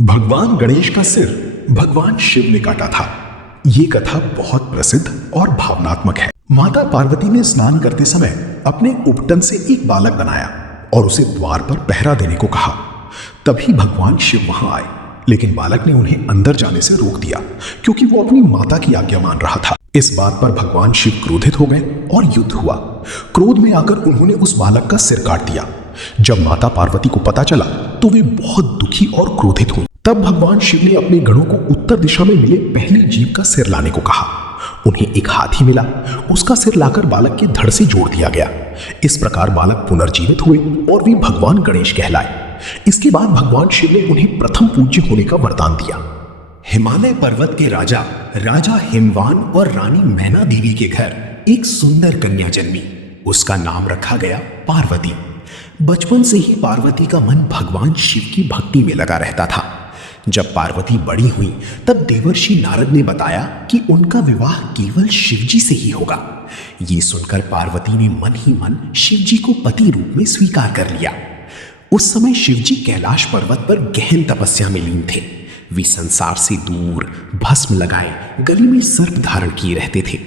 भगवान गणेश का सिर भगवान शिव ने काटा था। ये कथा बहुत प्रसिद्ध और भावनात्मक है। माता पार्वती ने स्नान करते समय अपने उपटन से एक बालक बनाया और उसे द्वार पर पहरा देने को कहा। तभी भगवान शिव वहां आए, लेकिन बालक ने उन्हें अंदर जाने से रोक दिया क्योंकि वो अपनी माता की आज्ञा मान रहा था। इस बात पर भगवान शिव क्रोधित हो गए और युद्ध हुआ। क्रोध में आकर उन्होंने उस बालक का सिर काट दिया। जब माता पार्वती को पता चला तो वे बहुत दुखी और क्रोधित हुई। तब भगवान शिव ने अपने गणों को उत्तर दिशा में मिले पहले जीव का सिर लाने को कहा। उन्हें एक हाथी मिला, उसका सिर लाकर बालक के धड़ से जोड़ दिया गया। इस प्रकार बालक पुनर्जीवित हुए और वे भगवान गणेश कहलाए। इसके बाद भगवान शिव ने उन्हें प्रथम पूज्य होने का वरदान दिया। हिमालय पर्वत के राजा राजा हिमवान और रानी मैना देवी के घर एक सुंदर कन्या जन्मी। उसका नाम रखा गया पार्वती। बचपन से ही पार्वती का मन भगवान शिव की भक्ति में लगा रहता था। जब पार्वती बड़ी हुई तब देवर्षि नारद ने बताया कि उनका विवाह केवल शिवजी से ही होगा। ये सुनकर पार्वती ने मन ही मन शिवजी को पति रूप में स्वीकार कर लिया। उस समय शिवजी कैलाश पर्वत पर गहन तपस्या में लीन थे। वे संसार से दूर, भस्म लगाए, गले में सर्प धारण किए रहते थे।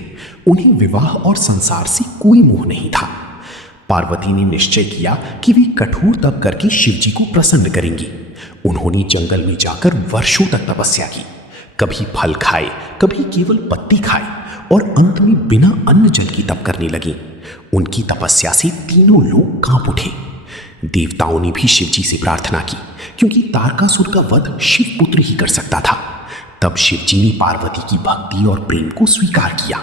उन्हें विवाह और संसार से कोई मोह नहीं था। पार्वती ने निश्चय किया कि वे कठोर तप करके शिवजी को प्रसन्न करेंगी। उन्होंने जंगल में जाकर वर्षों तक तपस्या की। कभी फल खाए, कभी केवल पत्ती खाए और अंत में बिना अन्न जल की तप करने लगी। उनकी तपस्या से तीनों लोग कांप उठे। देवताओं ने भी शिवजी से प्रार्थना की क्योंकि तारकासुर का वध शिव पुत्र ही कर सकता था। तब शिवजी ने पार्वती की भक्ति और प्रेम को स्वीकार किया।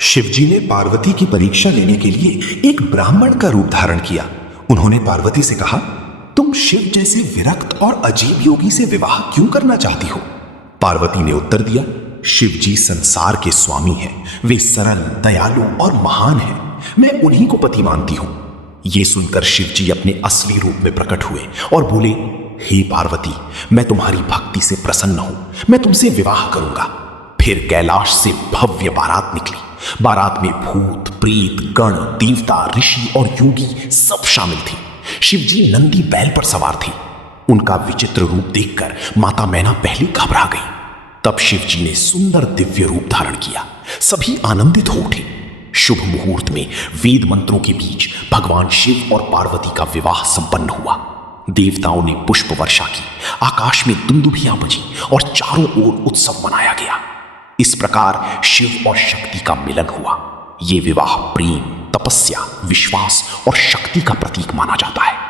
शिवजी ने पार्वती की परीक्षा लेने के लिए एक ब्राह्मण का रूप धारण किया। उन्होंने पार्वती से कहा, तुम शिव जैसे विरक्त और अजीब योगी से विवाह क्यों करना चाहती हो? पार्वती ने उत्तर दिया, शिवजी संसार के स्वामी हैं। वे सरल, दयालु और महान हैं। मैं उन्हीं को पति मानती हूं। यह सुनकर शिवजी अपने असली रूप में प्रकट हुए और बोले, हे पार्वती, मैं तुम्हारी भक्ति से प्रसन्न हूं। मैं तुमसे विवाह करूंगा। फिर कैलाश से भव्य बारात निकली। बारात में भूत, प्रेत, गण, देवता, ऋषि और योगी सब शामिल थे। शिवजी नंदी बैल पर सवार थे। उनका विचित्र रूप देखकर माता मैना पहले घबरा गई। तब शिवजी ने सुंदर दिव्य रूप धारण किया। सभी आनंदित हो उठे। शुभ मुहूर्त में वेद मंत्रों के बीच भगवान शिव और पार्वती का विवाह संपन्न हुआ। देवताओं ने पुष्प वर्षा की, आकाश में दुंदुभियां बजी और चारों ओर उत्सव मनाया गया। इस प्रकार शिव और शक्ति का मिलन हुआ। यह विवाह प्रेम, तपस्या, विश्वास और शक्ति का प्रतीक माना जाता है।